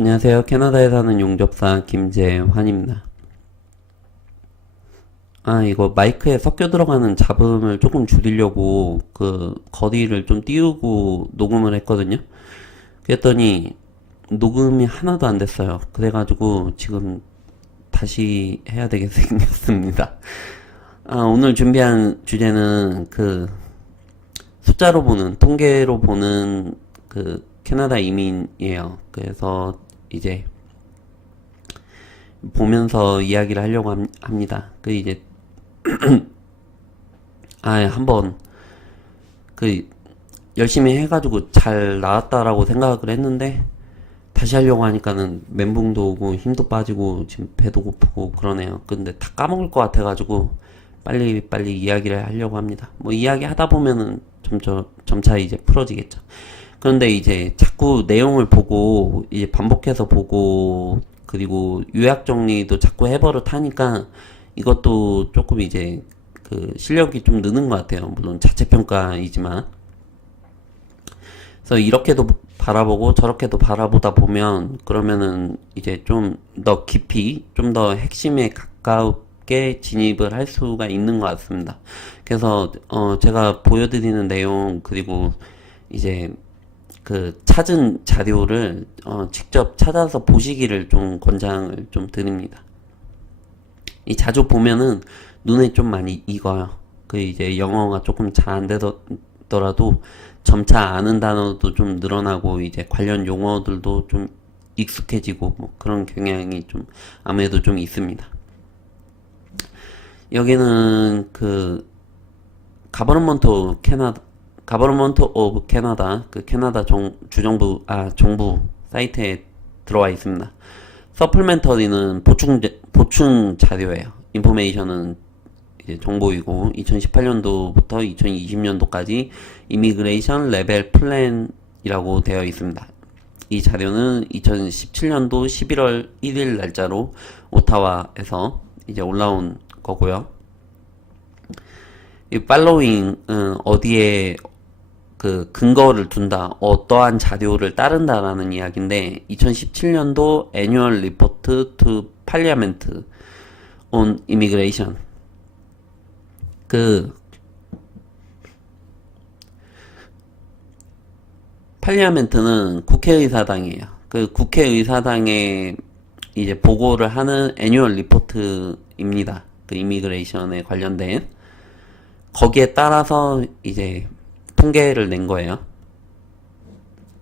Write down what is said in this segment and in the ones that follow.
안녕하세요. 캐나다에 사는 용접사 김재환입니다. 이거 마이크에 섞여 들어가는 잡음을 조금 줄이려고 그 거리를 좀 띄우고 녹음을 했거든요. 그랬더니 녹음이 하나도 안 됐어요. 그래가지고 지금 다시 해야 되게 생겼습니다. 오늘 준비한 주제는 그 숫자로 보는, 통계로 보는 그 캐나다 이민이에요. 그래서 이제 보면서 이야기를 하려고 합니다. 그 이제 한번 그 열심히 해가지고 잘 나왔다라고 생각을 했는데 다시 하려고 하니까는 멘붕도 오고 힘도 빠지고 지금 배도 고프고 그러네요. 근데 다 까먹을 것 같아가지고 빨리 이야기를 하려고 합니다. 뭐 이야기 하다 보면은 점차 이제 풀어지겠죠. 그런데 이제 자꾸 내용을 보고 이제 반복해서 보고 그리고 요약 정리도 자꾸 해버릇 하니까 이것도 조금 이제 그 실력이 좀 느는 것 같아요. 물론 자체평가이지만. 그래서 이렇게도 바라보고 저렇게도 바라보다 보면 그러면은 이제 좀 더 깊이 좀 더 핵심에 가깝게 진입을 할 수가 있는 것 같습니다. 그래서 제가 보여드리는 내용 그리고 이제 그 찾은 자료를 직접 찾아서 보시기를 좀 권장을 좀 드립니다. 이 자주 보면은 눈에 좀 많이 익어요. 그 이제 영어가 조금 잘 안 되더라도 점차 아는 단어도 좀 늘어나고 이제 관련 용어들도 좀 익숙해지고 뭐 그런 경향이 좀 아무래도 좀 있습니다. 여기는 그 가버넌먼트 오브 캐나다 그 캐나다 주정부 정부 사이트에 들어와 있습니다. 서플멘터리는 보충 자료예요. 인포메이션은 이제 정보이고 2018년도부터 2020년도까지 이미그레이션 레벨 플랜이라고 되어 있습니다. 이 자료는 2017년도 11월 1일 날짜로 오타와에서 이제 올라온 거고요. 이 팔로잉은 어디에 그 근거를 둔다, 어떠한 자료를 따른다라는 이야기인데 2017년도 Annual Report to Parliament on Immigration 그 팔리아멘트는 국회의사당이에요. 그 국회의사당에 이제 보고를 하는 애뉴얼 리포트입니다. 그 이미그레이션에 관련된 거기에 따라서 이제 통계를 낸 거예요.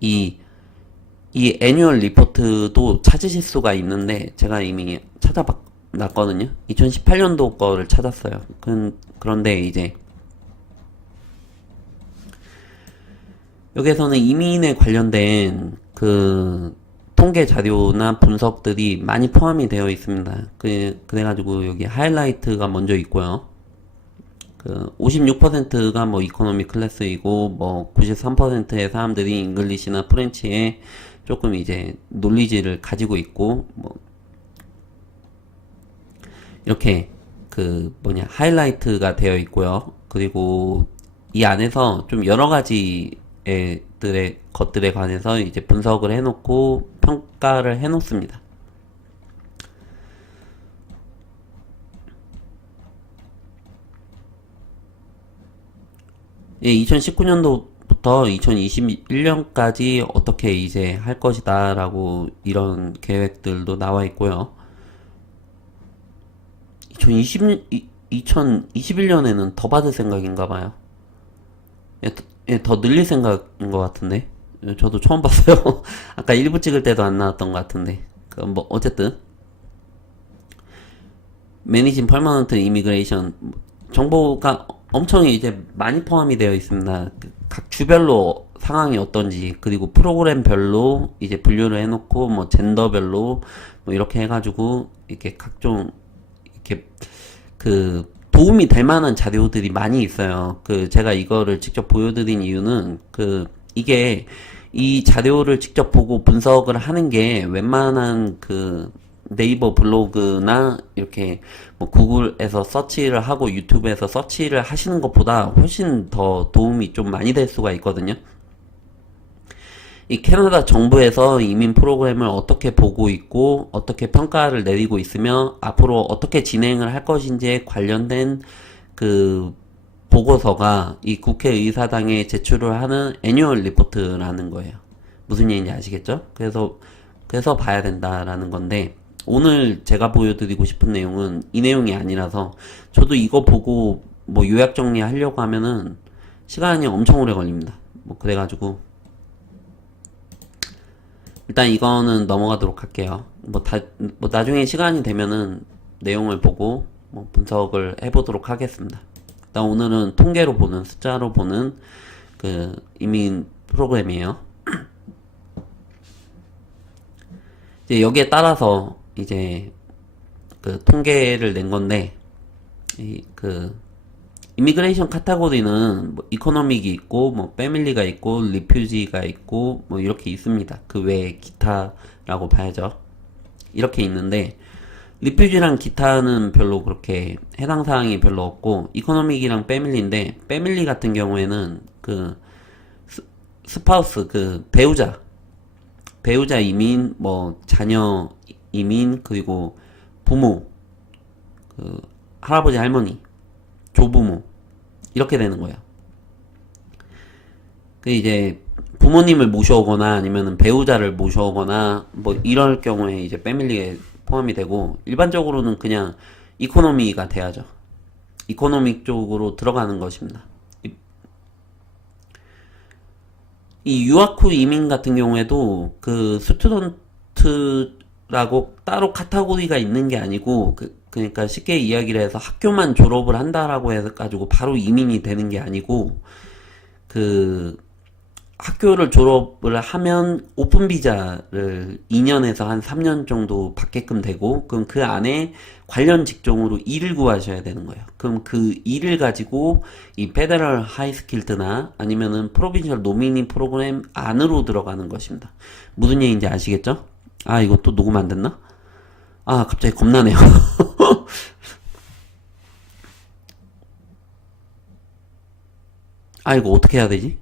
이 애뉴얼 리포트도 찾으실 수가 있는데 제가 이미 찾아봤거든요. 2018년도 거를 찾았어요. 그런데 이제 여기에서는 이민에 관련된 그 통계 자료나 분석들이 많이 포함이 되어 있습니다. 그래가지고 여기 하이라이트가 먼저 있고요. 그 56%가 뭐 이코노미 클래스이고 뭐 93%의 사람들이 잉글리시나 프렌치에 조금 이제 논리지를 가지고 있고 뭐 이렇게 하이라이트가 되어 있고요. 그리고 이 안에서 좀 여러 가지 것들에 관해서 이제 분석을 해놓고 평가를 해놓습니다. 예, 2019년도부터 2021년까지 어떻게 이제 할 것이다 라고 이런 계획들도 나와 있고요. 2021년에는 더 받을 생각인가 봐요. 더 늘릴 생각인 것 같은데. 저도 처음 봤어요. 아까 1부 찍을 때도 안 나왔던 것 같은데. 어쨌든. 매니징 퍼머넌트 이미그레이션 정보가 엄청 이제 많이 포함이 되어 있습니다. 각 주별로 상황이 어떤지, 그리고 프로그램별로 이제 분류를 해놓고, 뭐, 젠더별로, 뭐, 이렇게 해가지고, 이렇게 각종, 이렇게, 도움이 될 만한 자료들이 많이 있어요. 제가 이거를 직접 보여드린 이유는, 이 자료를 직접 보고 분석을 하는 게 웬만한 네이버 블로그나 이렇게 뭐 구글에서 서치를 하고 유튜브에서 서치를 하시는 것보다 훨씬 더 도움이 좀 많이 될 수가 있거든요. 이 캐나다 정부에서 이민 프로그램을 어떻게 보고 있고 어떻게 평가를 내리고 있으며 앞으로 어떻게 진행을 할 것인지에 관련된 그 보고서가 이 국회의사당에 제출을 하는 애뉴얼 리포트라는 거예요. 무슨 얘기인지 아시겠죠? 그래서 봐야 된다라는 건데, 오늘 제가 보여드리고 싶은 내용은 이 내용이 아니라서, 저도 이거 보고 뭐 요약 정리하려고 하면은 시간이 엄청 오래 걸립니다. 뭐 그래가지고 일단 이거는 넘어가도록 할게요. 뭐 나중에 시간이 되면은 내용을 보고 뭐 분석을 해보도록 하겠습니다. 일단 오늘은 통계로 보는, 숫자로 보는 그 이민 프로그램이에요. 이제 여기에 따라서 이제 그 통계를 낸 건데, 이미그레이션 카테고리는 뭐 이코노믹이 있고 뭐 패밀리가 있고 리퓨지가 있고 뭐 이렇게 있습니다. 그 외에 기타라고 봐야죠. 이렇게 있는데, 리퓨지랑 기타는 별로 그렇게 해당 사항이 별로 없고, 이코노믹이랑 패밀리인데, 패밀리 같은 경우에는 그 스파우스, 그 배우자 이민, 뭐 자녀 이민, 그리고 부모, 그 할아버지 할머니, 조부모, 이렇게 되는 거예요. 그 이제 부모님을 모셔오거나 아니면 배우자를 모셔오거나 뭐 이럴 경우에 이제 패밀리에 포함이 되고, 일반적으로는 그냥 이코노미가 돼야죠. 이코노믹 쪽으로 들어가는 것입니다. 이 유학 후 이민 같은 경우에도 그 스튜던트라고 따로 카테고리가 있는 게 아니고, 그러니까 쉽게 이야기를 해서 학교만 졸업을 한다라고 해가지고 바로 이민이 되는 게 아니고, 그 학교를 졸업을 하면 오픈 비자를 2년에서 한 3년 정도 받게끔 되고, 그럼 그 안에 관련 직종으로 일을 구하셔야 되는 거예요. 그럼 그 일을 가지고 이 페더럴 하이스킬드나 아니면은 프로빈셜 노미니 프로그램 안으로 들어가는 것입니다. 무슨 얘기인지 아시겠죠? 아, 이거 또 녹음 안 됐나? 아, 갑자기 겁나네요. 아, 이거 어떻게 해야 되지?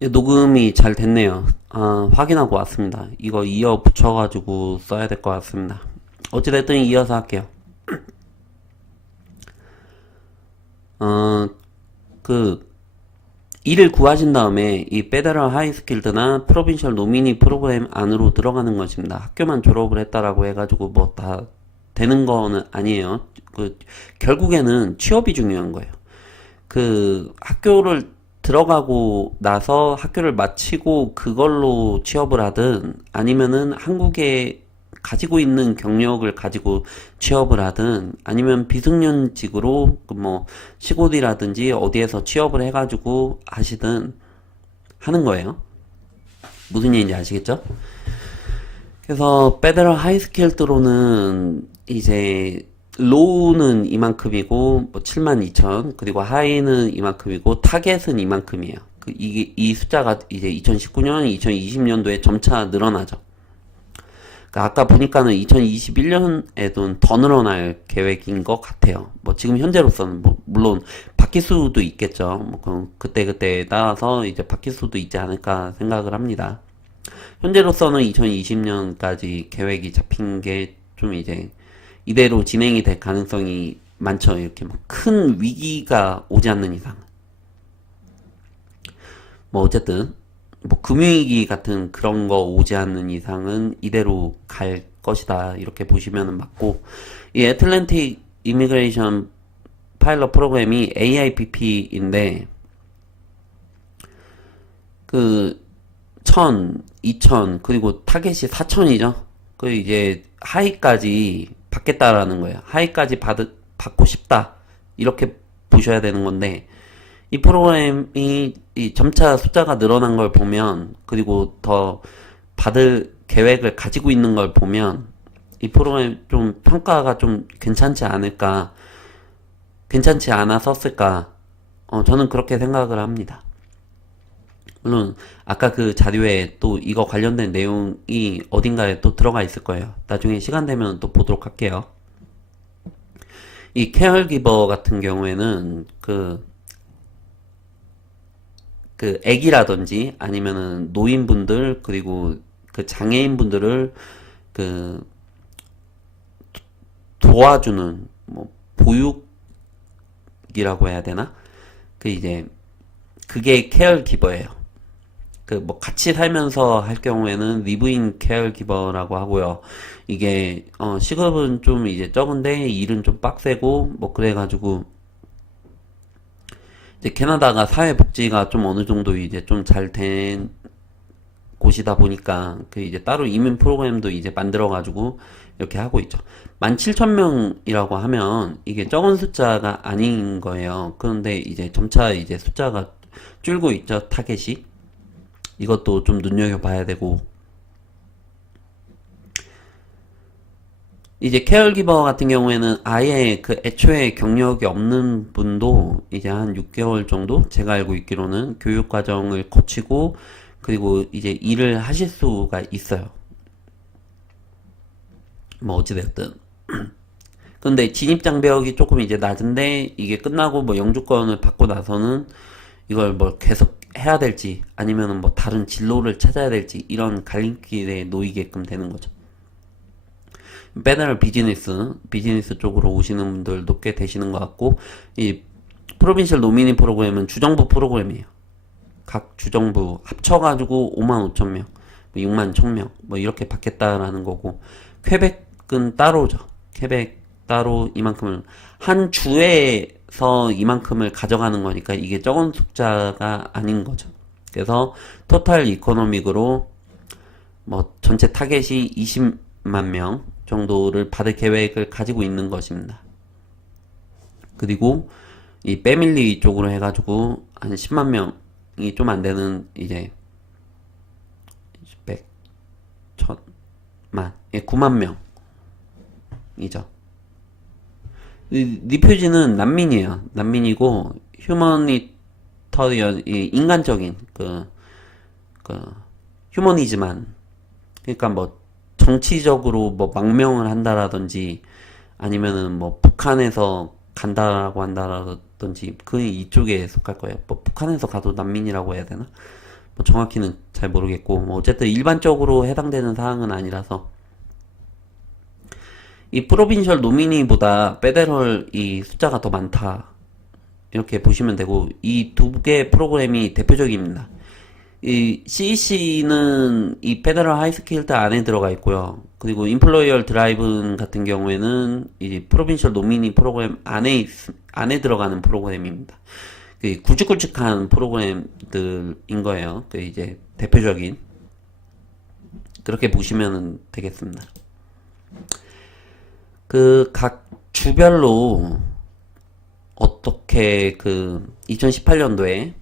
녹음이 잘 됐네요. 아, 확인하고 왔습니다. 이거 이어 붙여가지고 써야 될 것 같습니다. 어찌됐든 이어서 할게요. 어, 그, 일을 구하신 다음에 이 페더럴 하이스킬드나 프로빈셜 노미니 프로그램 안으로 들어가는 것입니다. 학교만 졸업을 했다라고 해가지고 뭐 다 되는 거는 아니에요. 결국에는 취업이 중요한 거예요. 그 학교를 들어가고 나서 학교를 마치고 그걸로 취업을 하든, 아니면은 한국에 가지고 있는 경력을 가지고 취업을 하든, 아니면 비승년직으로 뭐 시골이라든지 어디에서 취업을 해가지고 하시든 하는 거예요. 무슨 얘기인지 아시겠죠? 그래서 페더럴 하이스킬드로는 이제 로우는 이만큼이고 뭐 72,000, 그리고 하이는 이만큼이고 타겟은 이만큼이에요. 이 숫자가 이제 2019년, 2020년도에 점차 늘어나죠. 그러니까 아까 보니까는 2021년에도 더 늘어날 계획인 것 같아요. 뭐 지금 현재로서는 뭐 물론 바뀔 수도 있겠죠. 뭐 그때그때에 따라서 이제 바뀔 수도 있지 않을까 생각을 합니다. 현재로서는 2020년까지 계획이 잡힌 게 좀 이제 이대로 진행이 될 가능성이 많죠. 이렇게 막 큰 위기가 오지 않는 이상. 뭐 어쨌든 뭐 금융위기 같은 그런 거 오지 않는 이상은 이대로 갈 것이다, 이렇게 보시면 맞고, 이 애틀랜틱 이미그레이션 파일럿 프로그램이 AIPP인데 그 1000, 2000, 그리고 타겟이 4000이죠. 그 이제 하이까지 받겠다라는 거예요. 하이까지 받고 싶다, 이렇게 보셔야 되는 건데, 이 프로그램이 이 점차 숫자가 늘어난 걸 보면, 그리고 더 받을 계획을 가지고 있는 걸 보면, 이 프로그램 좀 평가가 좀 괜찮지 않을까, 괜찮지 않았었을까, 저는 그렇게 생각을 합니다. 물론 아까 그 자료에 또 이거 관련된 내용이 어딘가에 또 들어가 있을 거예요. 나중에 시간 되면 또 보도록 할게요. 이 케어기버 같은 경우에는 그 그 애기라든지 아니면은 노인분들 그리고 그 장애인분들을 그 도와주는 뭐 보육이라고 해야 되나? 그 이제 그게 케어기버예요. 그 뭐 같이 살면서 할 경우에는 리브인 케어기버라고 하고요. 이게 시급은 좀 이제 적은데 일은 좀 빡세고 뭐 그래가지고 이제 캐나다가 사회복지가 좀 어느 정도 이제 좀 잘 된 곳이다 보니까 그 이제 따로 이민 프로그램도 이제 만들어가지고 이렇게 하고 있죠. 17,000명이라고 하면 이게 적은 숫자가 아닌 거예요. 그런데 이제 점차 이제 숫자가 줄고 있죠. 타겟이. 이것도 좀 눈여겨봐야 되고. 이제 케어기버 같은 경우에는 아예 그 애초에 경력이 없는 분도 이제 한 6개월 정도 제가 알고 있기로는 교육 과정을 거치고 그리고 이제 일을 하실 수가 있어요. 뭐 어찌됐든. 근데 진입 장벽이 조금 이제 낮은데 이게 끝나고 뭐 영주권을 받고 나서는 이걸 뭘 계속 해야 될지 아니면은 뭐 다른 진로를 찾아야 될지 이런 갈림길에 놓이게끔 되는 거죠. 페더럴 비즈니스 쪽으로 오시는 분들도 꽤 되시는 것 같고, 이 프로빈셜 노미니 프로그램은 주정부 프로그램이에요. 각 주정부 합쳐가지고 55,000명, 61,000명, 뭐 이렇게 받겠다라는 거고, 퀘벡은 따로죠. 퀘벡 따로 이만큼을, 한 주에서 이만큼을 가져가는 거니까 이게 적은 숫자가 아닌 거죠. 그래서 토탈 이코노믹으로 뭐 전체 타겟이 20만 명 정도를 받을 계획을 가지고 있는 것입니다. 그리고 이 패밀리 쪽으로 해가지고 한 10만 명이 좀 안 되는 이제 100, 1000만, 9만 명이죠. 리퓨지는 난민이에요. 난민이고 휴머니터리언 인간적인 그 휴머니즘한 그러니까 뭐 정치적으로 뭐 망명을 한다라든지 아니면은 뭐 북한에서 간다라고 한다라든지 그 이쪽에 속할 거예요. 뭐 북한에서 가도 난민이라고 해야 되나? 뭐 정확히는 잘 모르겠고 뭐 어쨌든 일반적으로 해당되는 사항은 아니라서 이 프로빈셜 노미니보다 페데럴 이 숫자가 더 많다 이렇게 보시면 되고 이 두 개 프로그램이 대표적입니다. 이 CEC는 이 페더럴 하이스킬드 안에 들어가 있고요. 그리고 인플로이얼 드라이브 같은 경우에는 이 프로빈셜 노미니 프로그램 안에 들어가는 프로그램입니다. 그 굵직굵직한 프로그램들인 거예요. 그 이제 대표적인 그렇게 보시면 되겠습니다. 그 각 주별로 어떻게 그 2018년도에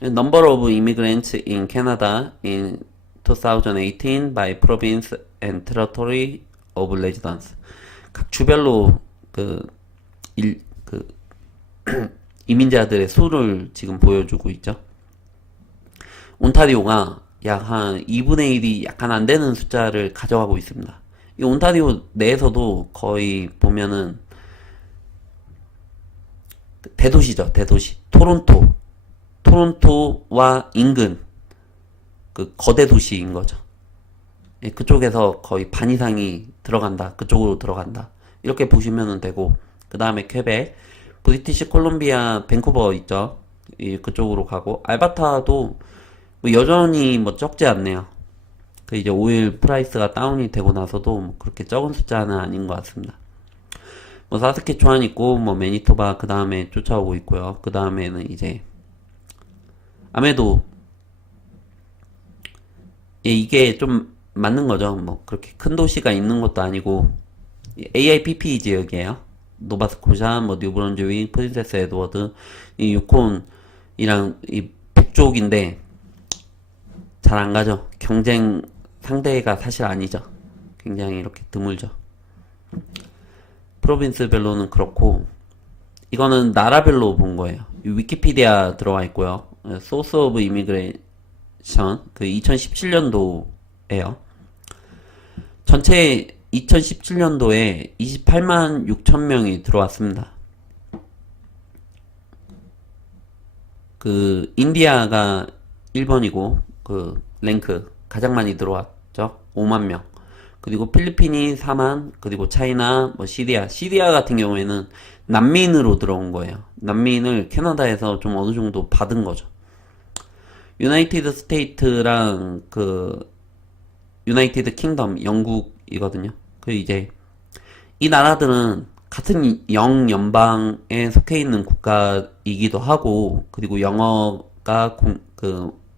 Number of immigrants in Canada in 2018 by province and territory of residence. 각 주별로 이민자들의 수를 지금 보여주고 있죠. 온타리오가 약 한 2분의 1이 약간 안 되는 숫자를 가져가고 있습니다. 이 온타리오 내에서도 거의 보면은 대도시죠, 대도시. 토론토와 인근 그 거대 도시인 거죠. 예, 그쪽에서 거의 반 이상이 들어간다. 그쪽으로 들어간다. 이렇게 보시면 되고 그 다음에 퀘벡, 브리티시 콜롬비아, 밴쿠버 있죠. 그쪽으로 가고 알버타도 뭐 여전히 뭐 적지 않네요. 그 이제 오일 프라이스가 다운이 되고 나서도 뭐 그렇게 적은 숫자는 아닌 것 같습니다. 뭐 사스케추안 있고 뭐 매니토바 그 다음에 쫓아오고 있고요. 그 다음에는 이제 아무래도 이게 좀 맞는 거죠. 뭐 그렇게 큰 도시가 있는 것도 아니고 AIPP 지역이에요. 노바스코샤, 뭐 뉴브런즈윅, 프린세스 에드워드, 이 유콘이랑 이 북쪽인데 잘 안 가죠. 경쟁 상대가 사실 아니죠. 굉장히 이렇게 드물죠. 프로빈스별로는 그렇고 이거는 나라별로 본 거예요. 위키피디아 들어와 있고요. 소스 오브 이미그레이션 그 2017년도에요. 전체 2017년도에 28만 6천 명이 들어왔습니다. 인디아가 1번이고, 랭크 가장 많이 들어왔죠. 5만 명. 그리고 필리핀이 4만, 그리고 차이나, 시리아 같은 경우에는 난민으로 들어온 거예요. 난민을 캐나다에서 좀 어느 정도 받은 거죠. 유나이티드 스테이트랑 유나이티드 킹덤, 영국이거든요. 이제, 이 나라들은 같은 영연방에 속해 있는 국가이기도 하고, 그리고 영어가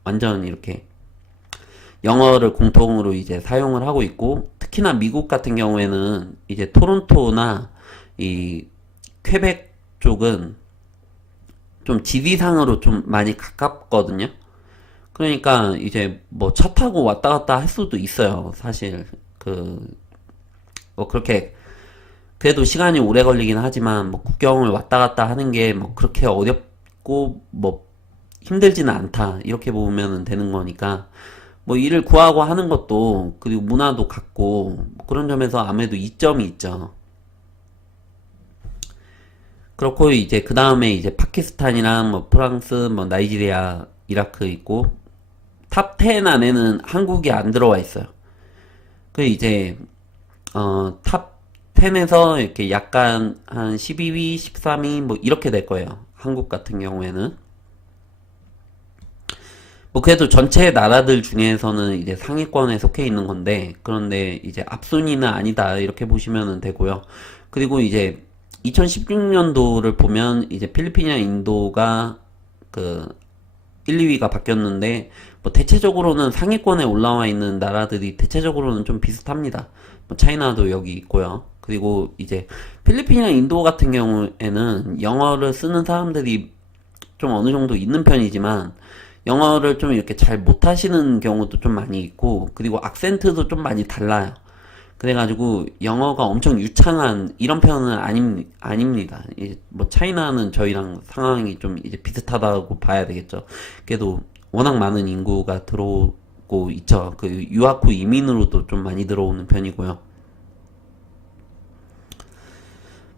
완전 이렇게, 영어를 공통으로 이제 사용을 하고 있고, 특히나 미국 같은 경우에는 이제 토론토나 이 퀘벡 쪽은 좀 지리상으로 좀 많이 가깝거든요. 그러니까 이제 뭐 차 타고 왔다 갔다 할 수도 있어요. 사실 그렇게 그래도 시간이 오래 걸리긴 하지만 뭐 국경을 왔다 갔다 하는 게 뭐 그렇게 어렵고 뭐 힘들지는 않다 이렇게 보면 되는 거니까 뭐 일을 구하고 하는 것도 그리고 문화도 같고 뭐 그런 점에서 아무래도 이점이 있죠. 그렇고 이제 그 다음에 이제 파키스탄이랑 뭐 프랑스 뭐 나이지리아 이라크 있고 탑 10 안에는 한국이 안 들어와 있어요. 이제 탑 10에서 이렇게 약간 한 12위, 13위 뭐 이렇게 될 거예요. 한국 같은 경우에는 뭐 그래도 전체 나라들 중에서는 이제 상위권에 속해 있는 건데 그런데 이제 앞순위는 아니다 이렇게 보시면 되고요. 그리고 이제 2016년도를 보면 이제 필리핀이나 인도가 1, 2위가 바뀌었는데 뭐 대체적으로는 상위권에 올라와 있는 나라들이 대체적으로는 좀 비슷합니다. 뭐 차이나도 여기 있고요. 그리고 이제 필리핀이나 인도 같은 경우에는 영어를 쓰는 사람들이 좀 어느 정도 있는 편이지만 영어를 좀 이렇게 잘 못하시는 경우도 좀 많이 있고 그리고 악센트도 좀 많이 달라요. 그래가지고 영어가 엄청 유창한 이런 편은 아닙니다. 이제 뭐 차이나는 저희랑 상황이 좀 이제 비슷하다고 봐야 되겠죠. 그래도 워낙 많은 인구가 들어오고 있죠. 유학 후 이민으로도 좀 많이 들어오는 편이고요.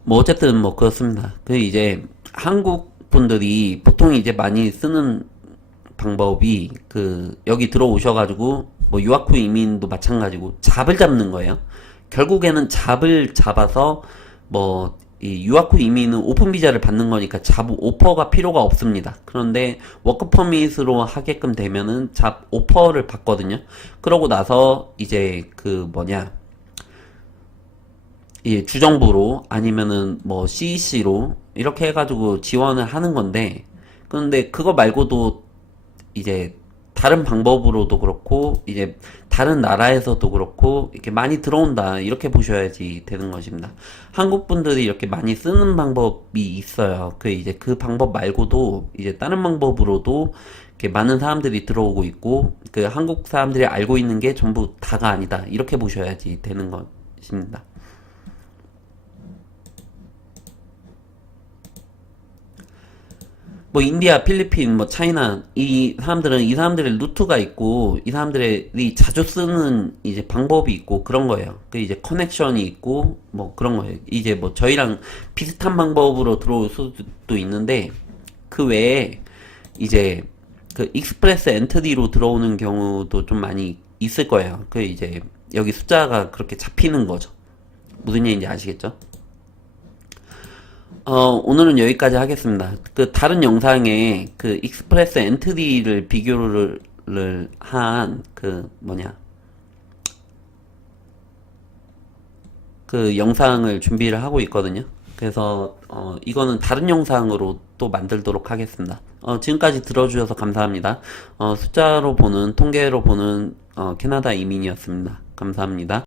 뭐 어쨌든 뭐 그렇습니다. 이제 한국 분들이 보통 이제 많이 쓰는 방법이 여기 들어오셔가지고 뭐 유학 후 이민도 마찬가지고 잡을 잡는 거예요. 결국에는 잡을 잡아서 뭐 이 유학 후 이민은 오픈 비자를 받는 거니까 잡 오퍼가 필요가 없습니다. 그런데 워크 퍼밋으로 하게끔 되면은 잡 오퍼를 받거든요. 그러고 나서 이제 이 주정부로 아니면은 뭐 CEC로 이렇게 해가지고 지원을 하는 건데 그런데 그거 말고도 이제 다른 방법으로도 그렇고 이제 다른 나라에서도 그렇고 이렇게 많이 들어온다 이렇게 보셔야지 되는 것입니다. 한국 분들이 이렇게 많이 쓰는 방법이 있어요. 이제 그 방법 말고도 이제 다른 방법으로도 이렇게 많은 사람들이 들어오고 있고 한국 사람들이 알고 있는 게 전부 다가 아니다 이렇게 보셔야지 되는 것입니다. 뭐 인디아, 필리핀, 뭐 차이나 이 사람들의 루트가 있고 이 사람들이 자주 쓰는 이제 방법이 있고 그런 거예요. 이제 커넥션이 있고 뭐 그런 거예요. 이제 뭐 저희랑 비슷한 방법으로 들어올 수도 있는데 그 외에 이제 익스프레스 엔트리로 들어오는 경우도 좀 많이 있을 거예요. 이제 여기 숫자가 그렇게 잡히는 거죠. 무슨 얘기인지 아시겠죠? 오늘은 여기까지 하겠습니다. 다른 영상에 익스프레스 엔트리를 비교를 한 영상을 준비를 하고 있거든요. 그래서 이거는 다른 영상으로 또 만들도록 하겠습니다. 지금까지 들어주셔서 감사합니다. 숫자로 보는 통계로 보는 캐나다 이민이었습니다. 감사합니다.